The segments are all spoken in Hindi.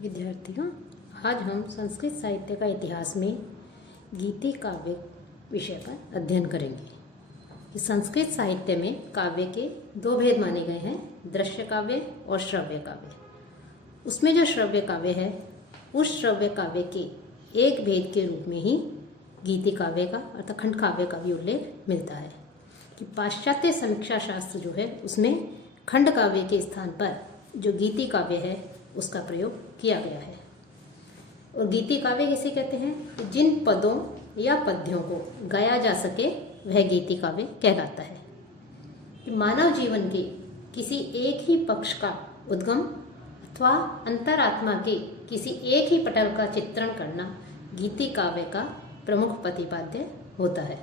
विद्यार्थियों, आज हम संस्कृत साहित्य का इतिहास में गीति काव्य विषय पर अध्ययन करेंगे। कि संस्कृत साहित्य में काव्य के दो भेद माने गए हैं, दृश्य काव्य और श्रव्य काव्य। उसमें जो श्रव्य काव्य है, उस श्रव्य काव्य के एक भेद के रूप में ही गीति काव्य का अर्थात खंड काव्य का भी उल्लेख मिलता है। कि पाश्चात्य समीक्षा शास्त्र जो है उसमें खंड काव्य के स्थान पर जो गीति काव्य है उसका प्रयोग किया गया है। और गीति काव्य किसे कहते हैं? जिन पदों या पद्यों को गाया जा सके वह गीति काव्य कहलाता है। कि मानव जीवन के किसी एक ही पक्ष का उद्गम अथवा अंतरात्मा के किसी एक ही पटल का चित्रण करना गीति काव्य का प्रमुख प्रतिपाद्य होता है।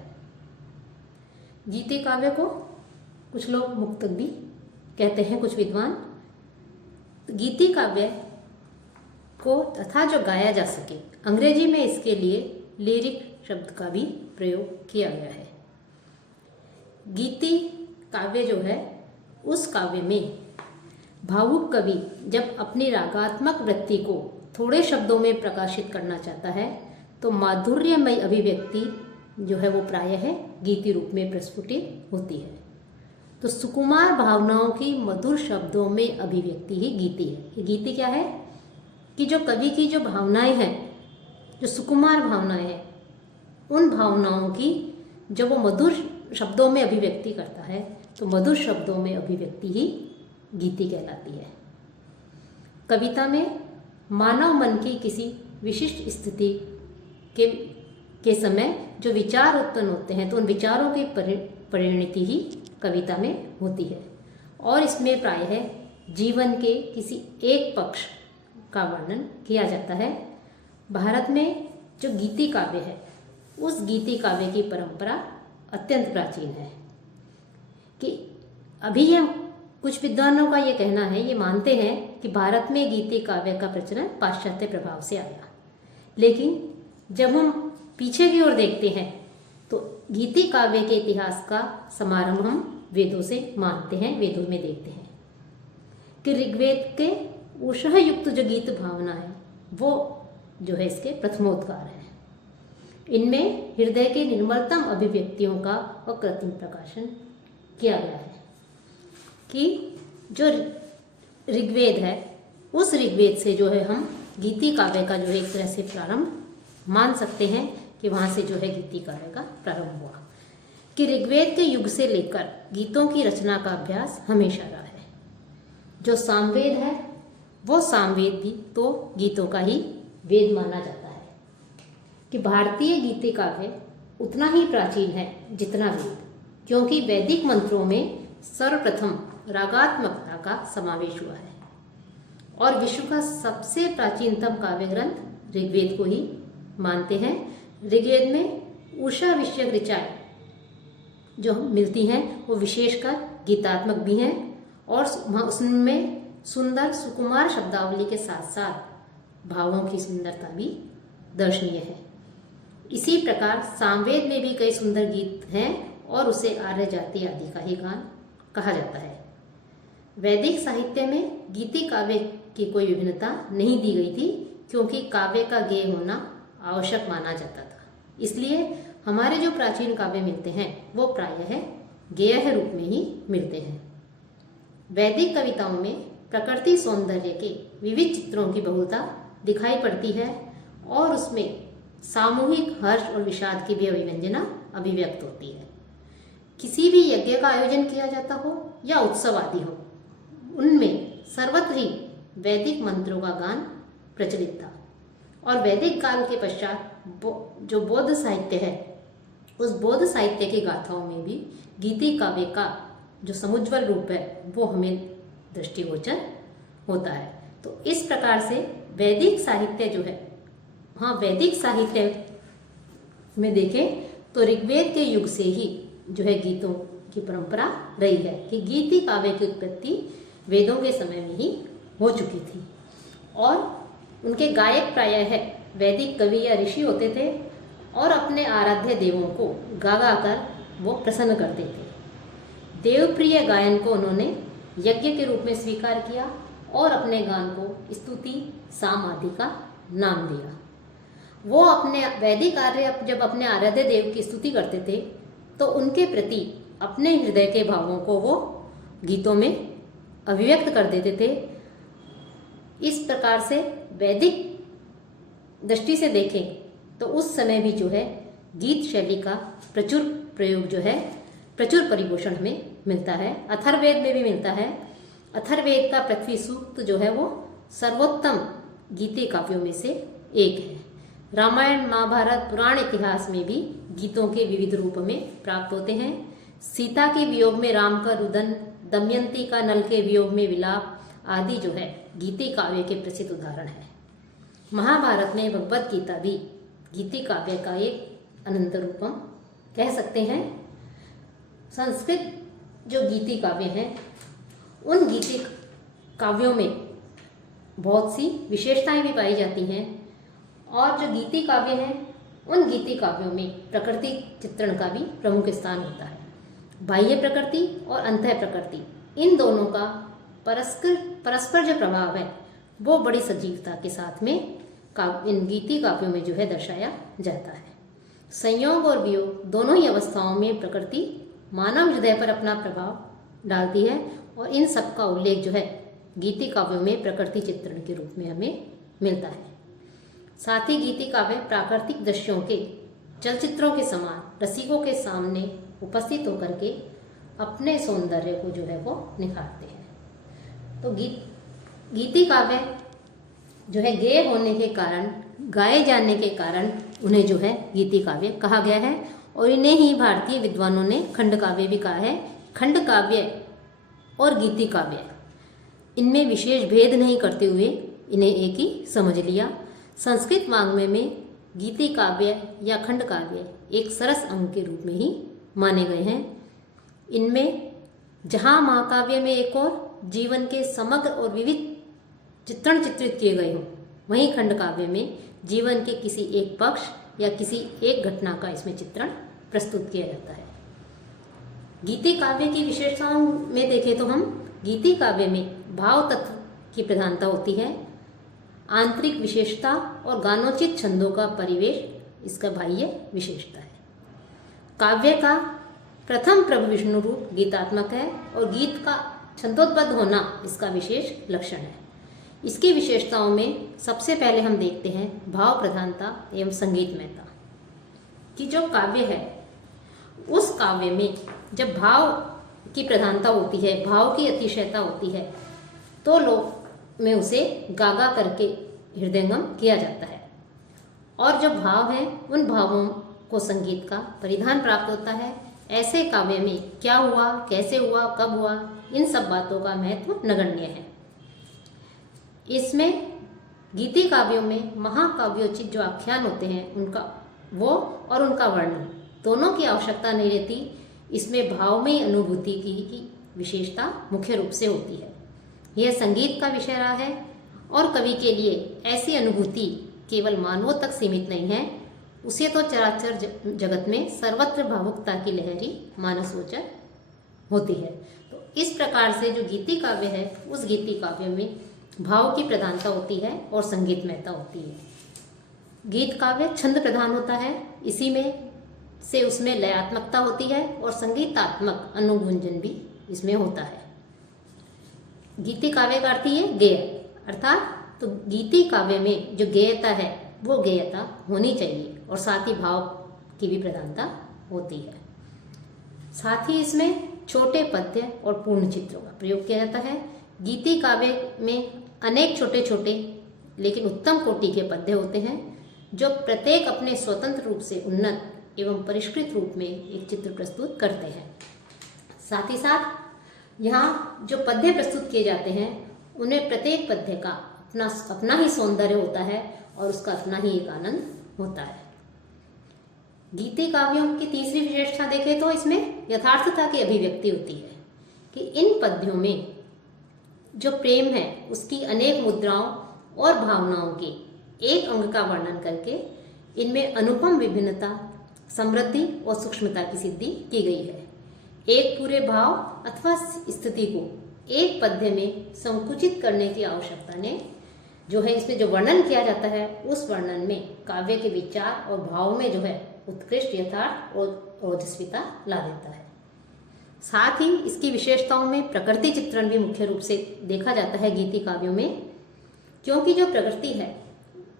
गीति काव्य को कुछ लोग मुक्तक भी कहते हैं, कुछ विद्वान। गीति काव्य को तथा जो गाया जा सके, अंग्रेजी में इसके लिए लिरिक शब्द का भी प्रयोग किया गया है। गीति काव्य जो है, उस काव्य में भावुक कवि जब अपनी रागात्मक वृत्ति को थोड़े शब्दों में प्रकाशित करना चाहता है तो माधुर्यमय अभिव्यक्ति जो है वो प्रायः गीति रूप में प्रस्फुटित होती है। तो सुकुमार भावनाओं की मधुर शब्दों में अभिव्यक्ति ही गीति है। ये गीति क्या है? कि जो कवि की जो भावनाएं हैं, जो सुकुमार भावनाएं हैं, उन भावनाओं की जब वो मधुर शब्दों में अभिव्यक्ति करता है तो मधुर शब्दों में अभिव्यक्ति ही गीति कहलाती है। कविता में मानव मन की किसी विशिष्ट स्थिति के समय जो विचार उत्पन्न होते हैं तो उन विचारों की परिणति ही कविता में होती है। और इसमें प्रायः जीवन के किसी एक पक्ष का वर्णन किया जाता है। भारत में जो गीति काव्य है, उस गीति काव्य की परंपरा अत्यंत प्राचीन है। कि अभी ये कुछ विद्वानों का ये कहना है, ये मानते हैं कि भारत में गीति काव्य का प्रचलन पाश्चात्य प्रभाव से आया। लेकिन जब हम पीछे की ओर देखते हैं तो गीति काव्य के इतिहास का समारंभ हम वेदों से मानते हैं, वेदों में देखते हैं कि ऋग्वेद के उषः युक्त जो गीत भावना है वो जो है इसके प्रथमोद्गार है। इनमें हृदय के निर्मलतम अभिव्यक्तियों का अकृत्रिम प्रकाशन किया गया है। कि जो ऋग्वेद है, उस ऋग्वेद से जो है हम गीति काव्य का जो है एक तरह से प्रारंभ मान सकते हैं कि वहाँ से जो है गीति काव्य का प्रारंभ हुआ। कि ऋग्वेद के युग से लेकर गीतों की रचना का अभ्यास हमेशा रहा है। जो सामवेद है वो सामवेद भी तो गीतों का ही वेद माना जाता है। कि भारतीय गीति काव्य उतना ही प्राचीन है जितना वेद, क्योंकि वैदिक मंत्रों में सर्वप्रथम रागात्मकता का समावेश हुआ है। और विश्व का सबसे प्राचीनतम काव्य ग्रंथ ऋग्वेद को ही मानते हैं। ऋग्वेद में उषा विषयक ऋचाएं जो मिलती हैं वो विशेषकर गीतात्मक भी हैं और उसमें सुंदर सुकुमार शब्दावली के साथ साथ भावों की सुंदरता भी दर्शनीय है। इसी प्रकार सामवेद में भी कई सुंदर गीत हैं और उसे आर्य जाति आदि का ही गान कहा जाता है। वैदिक साहित्य में गीति काव्य की कोई विभिन्नता नहीं दी गई थी, क्योंकि काव्य का गेय होना आवश्यक माना जाता था। इसलिए हमारे जो प्राचीन काव्य मिलते हैं वो प्रायः गेय रूप में ही मिलते हैं। वैदिक कविताओं में प्रकृति सौंदर्य के विविध चित्रों की बहुलता दिखाई पड़ती है और उसमें सामूहिक हर्ष और विषाद की भी अभिव्यंजना अभिव्यक्त होती है। किसी भी यज्ञ का आयोजन किया जाता हो या उत्सव आदि हो, उनमें सर्वत्र ही वैदिक मंत्रों का गान प्रचलित था। और वैदिक काल के पश्चात जो बौद्ध साहित्य है, उस बौद्ध साहित्य की गाथाओं में भी गीति काव्य का जो समुज्वल रूप है वो हमें दृष्टिगोचर होता है। तो इस प्रकार से वैदिक साहित्य जो है, हाँ, वैदिक साहित्य में देखें तो ऋग्वेद के युग से ही जो है गीतों की परंपरा रही है। कि गीति काव्य की उत्पत्ति वेदों के समय में ही हो चुकी थी और उनके गायक प्रायः वैदिक कवि या ऋषि होते थे और अपने आराध्य देवों को गा गा कर वो प्रसन्न करते थे। देवप्रिय गायन को उन्होंने यज्ञ के रूप में स्वीकार किया और अपने गान को स्तुति साम आदि का नाम दिया। वो अपने वैदिक आर्य जब अपने आराध्य देव की स्तुति करते थे तो उनके प्रति अपने हृदय के भावों को वो गीतों में अभिव्यक्त कर देते थे। इस प्रकार से वैदिक दृष्टि से देखें तो उस समय भी जो है गीत शैली का प्रचुर प्रयोग जो है, प्रचुर परिपोषण हमें मिलता है। अथर्ववेद में भी मिलता है। अथर्ववेद का पृथ्वी सूक्त जो है वो सर्वोत्तम गीति काव्यों में से एक है। रामायण महाभारत पुराण इतिहास में भी गीतों के विविध रूप में प्राप्त होते हैं। सीता के वियोग में राम का रुदन, दमयंती का नल के वियोग में विलाप आदि जो है गीति काव्य के प्रसिद्ध उदाहरण है। महाभारत में भगवत गीता भी गीति काव्य का एक अनंत रूपम कह सकते हैं। संस्कृत जो गीति काव्य हैं उन गीति काव्यों में बहुत सी विशेषताएं भी पाई जाती हैं और जो गीति काव्य हैं उन गीति काव्यों में प्रकृति चित्रण का भी प्रमुख स्थान होता है। बाह्य प्रकृति और अंतः प्रकृति इन दोनों का परस्पर जो प्रभाव है वो बड़ी सजीवता के साथ में इन गीति काव्यों में जो है दर्शाया जाता है। संयोग और वियोग दोनों ही अवस्थाओं में प्रकृति मानव हृदय पर अपना प्रभाव डालती है और इन सब का उल्लेख जो है गीति काव्यों में प्रकृति चित्रण के रूप में हमें मिलता है। साथ ही गीति काव्य प्राकृतिक दृश्यों के चलचित्रों के समान रसिकों के सामने उपस्थित होकर के अपने सौंदर्य को जो है वो निखारते हैं। तो गीति काव्य जो है गेय होने के कारण, गाए जाने के कारण उन्हें जो है गीति काव्य कहा गया है और इन्हें ही भारतीय विद्वानों ने खंड काव्य भी कहा है। खंड काव्य और गीति काव्य इनमें विशेष भेद नहीं करते हुए इन्हें एक ही समझ लिया। संस्कृत वाङ्मय में गीति काव्य या खंड काव्य एक सरस अंग के रूप में ही माने गए हैं। इनमें जहाँ महाकाव्य में एक और जीवन के समग्र और विविध चित्रण चित्रित किए गए हों, वहीं खंड काव्य में जीवन के किसी एक पक्ष या किसी एक घटना का इसमें चित्रण प्रस्तुत किया जाता है। गीति काव्य की विशेषताओं में देखें तो हम गीति काव्य में भाव तत्व की प्रधानता होती है, आंतरिक विशेषता और गानोचित छंदों का परिवेश इसका बाह्य विशेषता है। काव्य का प्रथम प्रभु विष्णु रूप गीतात्मक है और गीत का छंदोद्बद्ध होना इसका विशेष लक्षण है। इसकी विशेषताओं में सबसे पहले हम देखते हैं भाव प्रधानता एवं संगीतमयता कि जो काव्य है उस काव्य में जब भाव की प्रधानता होती है, भाव की अतिशयता होती है, तो लोक में उसे गा गा करके हृदयंगम किया जाता है और जो भाव है उन भावों को संगीत का परिधान प्राप्त होता है। ऐसे काव्य में क्या हुआ, कैसे हुआ, कब हुआ, इन सब बातों का महत्व नगण्य है। इसमें गीति काव्यों में महाकाव्योचित जो आख्यान होते हैं उनका वो और उनका वर्णन दोनों की आवश्यकता नहीं रहती। इसमें भावमयी अनुभूति की विशेषता मुख्य रूप से होती है। यह संगीत का विषय रहा है और कवि के लिए ऐसी अनुभूति केवल मानवों तक सीमित नहीं है, उसे तो चराचर जगत में सर्वत्र भावुकता की लहरी मानसगोचर होती है। तो इस प्रकार से जो गीति काव्य है उस गीति काव्य में भाव की प्रधानता होती है और संगीतमयता होती है। गीत काव्य छंद प्रधान होता है, इसी में से उसमें लयात्मकता होती है और संगीतात्मक अनुगुंजन भी इसमें होता है। गीति काव्य का अर्थ है गेय, अर्थात तो गीति काव्य में जो गेयता है वो गेयता होनी चाहिए और साथ ही भाव की भी प्रधानता होती है। साथ ही इसमें छोटे पद्य और पूर्ण चित्रों का प्रयोग किया जाता है। गीति काव्य में अनेक छोटे छोटे लेकिन उत्तम कोटि के पद्य होते हैं जो प्रत्येक अपने स्वतंत्र रूप से उन्नत एवं परिष्कृत रूप में एक चित्र प्रस्तुत करते हैं। साथ ही साथ यहाँ जो पद्य प्रस्तुत किए जाते हैं उन्हें प्रत्येक पद्य का अपना ही सौंदर्य होता है और उसका अपना ही एक आनंद होता है। गीति काव्यों की तीसरी विशेषता देखें तो इसमें यथार्थता की अभिव्यक्ति होती है कि इन पद्यों में जो प्रेम है उसकी अनेक मुद्राओं और भावनाओं के एक अंग का वर्णन करके इनमें अनुपम विभिन्नता, समृद्धि और सूक्ष्मता की सिद्धि की गई है। एक पूरे भाव अथवा स्थिति को एक पद्य में संकुचित करने की आवश्यकता ने जो है, इसमें जो वर्णन किया जाता है उस वर्णन में काव्य के विचार और भाव में जो है उत्कृष्ट यथार्थ और ओजस्विता ला देता है। साथ ही इसकी विशेषताओं में प्रकृति चित्रण भी मुख्य रूप से देखा जाता है गीति काव्यों में, क्योंकि जो प्रकृति है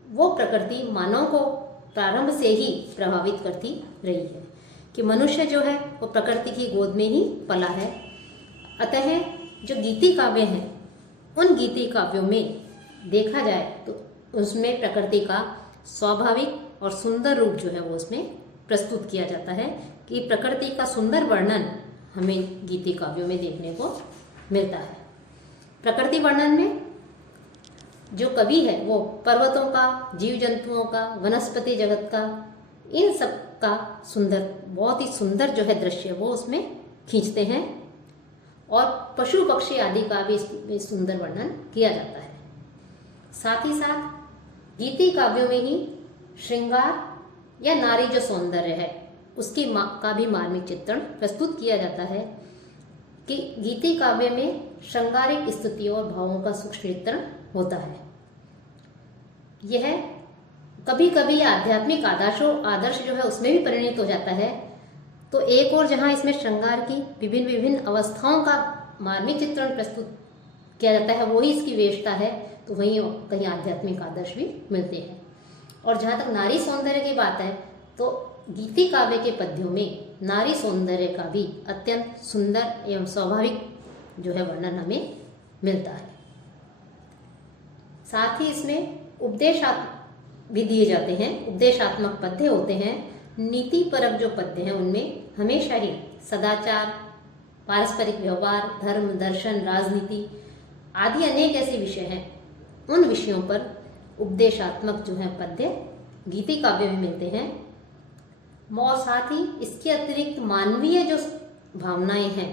वो प्रकृति मानव को प्रारंभ से ही प्रभावित करती रही है कि मनुष्य जो है वो प्रकृति की गोद में ही पला है। अतः जो गीति काव्य हैं उन गीति काव्यों में देखा जाए तो उसमें प्रकृति का स्वाभाविक और सुंदर रूप जो है वो उसमें प्रस्तुत किया जाता है कि प्रकृति का सुंदर वर्णन हमें गीति काव्यों में देखने को मिलता है। प्रकृति वर्णन में जो कवि है वो पर्वतों का, जीव जंतुओं का, वनस्पति जगत का, इन सब का सुंदर, बहुत ही सुंदर जो है दृश्य वो उसमें खींचते हैं और पशु पक्षी आदि का भी इसमें सुंदर वर्णन किया जाता है। साथ ही साथ गीति काव्यों में ही श्रृंगार या नारी जो सौंदर्य है उसकी का भी मार्मिक चित्रण प्रस्तुत किया जाता है कि गीति काव्य में श्रृंगारिक स्तुतियों और भावों का सूक्ष्म चित्रण होता है। यह कभी कभी आध्यात्मिक आदर्श जो है उसमें भी परिणित हो जाता है। तो एक और जहाँ इसमें श्रृंगार की विभिन्न विभिन्न अवस्थाओं का मार्मिक चित्रण प्रस्तुत किया जाता है, वही इसकी विशेषता है, तो वहीं कहीं आध्यात्मिक आदर्श भी मिलते हैं। और जहाँ तक नारी सौंदर्य की बात है तो गीति काव्य के पद्यों में नारी सौंदर्य का भी अत्यंत सुंदर एवं स्वाभाविक जो है वर्णन हमें मिलता है। साथ ही इसमें उपदेशात्मक भी दिए जाते हैं, उपदेशात्मक पद्य होते हैं। नीति परक जो पद्य हैं उनमें हमेशा ही सदाचार, पारस्परिक व्यवहार, धर्म, दर्शन, राजनीति आदि अनेक ऐसे विषय हैं, उन विषयों पर उपदेशात्मक जो है पद्य गीति काव्य में मिलते हैं। और साथ ही इसके अतिरिक्त मानवीय जो भावनाएं हैं,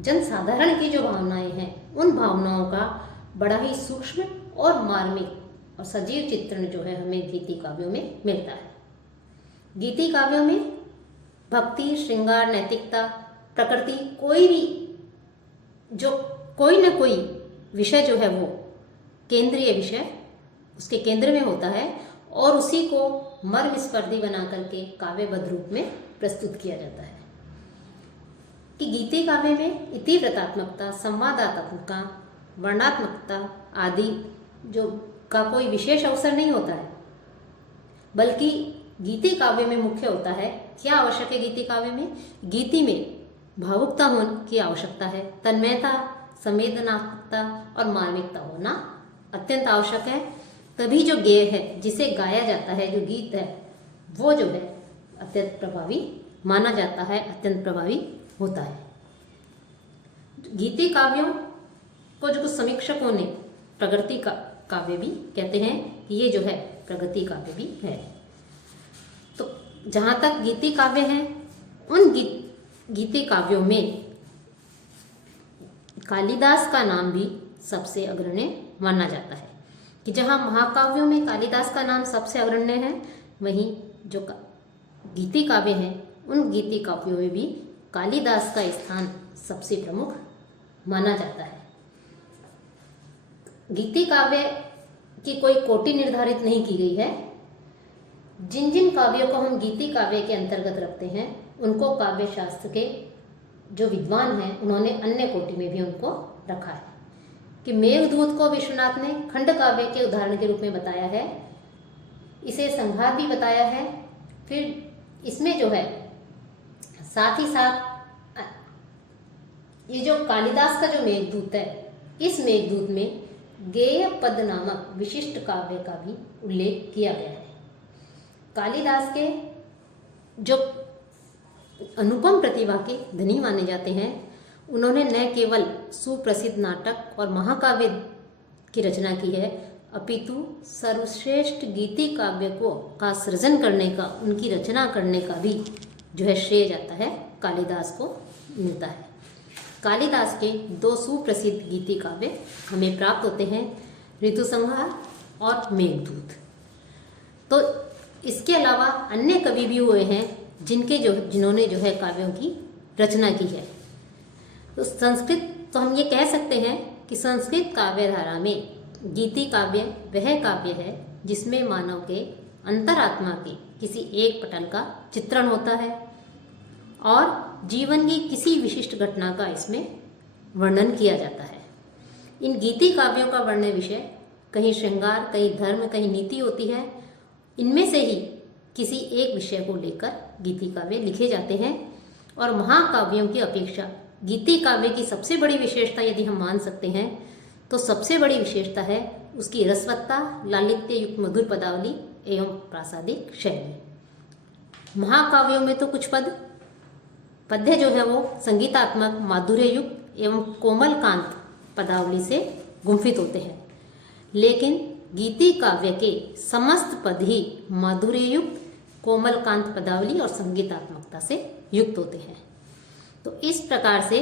जनसाधारण की जो भावनाएं हैं, उन भावनाओं का बड़ा ही सूक्ष्म और मार्मिक और सजीव चित्रण जो है हमें गीति काव्यों में मिलता है। गीति काव्यों में भक्ति, श्रृंगार, नैतिकता, प्रकृति, कोई भी जो कोई न कोई विषय जो है वो केंद्रीय विषय उसके केंद्र में होता है और उसी को मर्म स्पर्धी बना करके काव्यबद्ध रूप में प्रस्तुत किया जाता है। कि गीति काव्य में इतिवृत्तात्मकता, संवादात्मकता, वर्णात्मकता आदि जो का कोई विशेष अवसर नहीं होता है, बल्कि गीति काव्य में मुख्य होता है क्या आवश्यक है गीति काव्य में? गीति में भावुकता होने की आवश्यकता है, तन्मयता, संवेदनात्मकता और मार्मिकता होना अत्यंत आवश्यक है। तभी जो गेय है, जिसे गाया जाता है, जो गीत है, वो जो है अत्यंत प्रभावी माना जाता है, अत्यंत प्रभावी होता है। गीति काव्यों को जो कुछ समीक्षकों ने प्रगति का काव्य भी कहते हैं कि ये जो है प्रगति काव्य भी है। तो जहाँ तक गीति काव्य हैं, उन गीति काव्यों में कालिदास का नाम भी सबसे अग्रणी माना जाता है। कि जहाँ महाकाव्यों में कालिदास का नाम सबसे अग्रण्य है, वहीं जो गीति काव्य हैं उन गीति काव्यों में भी कालिदास का स्थान सबसे प्रमुख माना जाता है। गीति काव्य की कोई कोटि निर्धारित नहीं की गई है। जिन जिन काव्यों को हम गीति काव्य के अंतर्गत रखते हैं उनको काव्य शास्त्र के जो विद्वान हैं उन्होंने अन्य कोटि में भी उनको रखा है। कि मेघदूत को विश्वनाथ ने खंड काव्य के उदाहरण के रूप में बताया है, इसे संघार भी बताया है। फिर इसमें जो है साथ ही साथ ये जो कालिदास का जो मेघदूत है, इस मेघदूत में गेय पद नामक विशिष्ट काव्य का भी उल्लेख किया गया है। कालिदास के जो अनुपम प्रतिभा के धनी माने जाते हैं, उन्होंने न केवल सुप्रसिद्ध नाटक और महाकाव्य की रचना की है, अपितु सर्वश्रेष्ठ गीति काव्य को का सृजन करने का, उनकी रचना करने का भी जो है श्रेय जाता है कालिदास को मिलता है। कालिदास के दो सुप्रसिद्ध गीति काव्य हमें प्राप्त होते हैं, ऋतुसंहार और मेघदूत। तो इसके अलावा अन्य कवि भी हुए हैं जिन्होंने जो है काव्यों की रचना की है। तो संस्कृत तो हम ये कह सकते हैं कि संस्कृत काव्य धारा में गीति काव्य वह काव्य है जिसमें मानव के अंतरात्मा के किसी एक पटल का चित्रण होता है और जीवन की किसी विशिष्ट घटना का इसमें वर्णन किया जाता है। इन गीति काव्यों का वर्णन विषय कहीं श्रृंगार, कहीं धर्म, कहीं नीति होती है। इनमें से ही किसी एक विषय को लेकर गीति काव्य लिखे जाते हैं और महाकाव्यों की अपेक्षा गीति काव्य की सबसे बड़ी विशेषता यदि हम मान सकते हैं तो सबसे बड़ी विशेषता है उसकी रसवत्ता, लालित्य युक्त मधुर पदावली एवं प्रासादिक शैली। महाकाव्यों में तो कुछ पद्य जो है वो संगीतात्मक, माधुर्य युक्त एवं कोमल कांत पदावली से गुंफित होते हैं, लेकिन गीति काव्य के समस्त पद ही माधुर्य युक्त, कोमल कांत पदावली और संगीतात्मकता से युक्त होते हैं। तो इस प्रकार से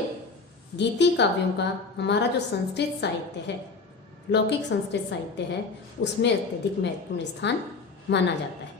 गीति काव्यों का हमारा जो संस्कृत साहित्य है, लौकिक संस्कृत साहित्य है, उसमें अत्यधिक महत्वपूर्ण स्थान माना जाता है।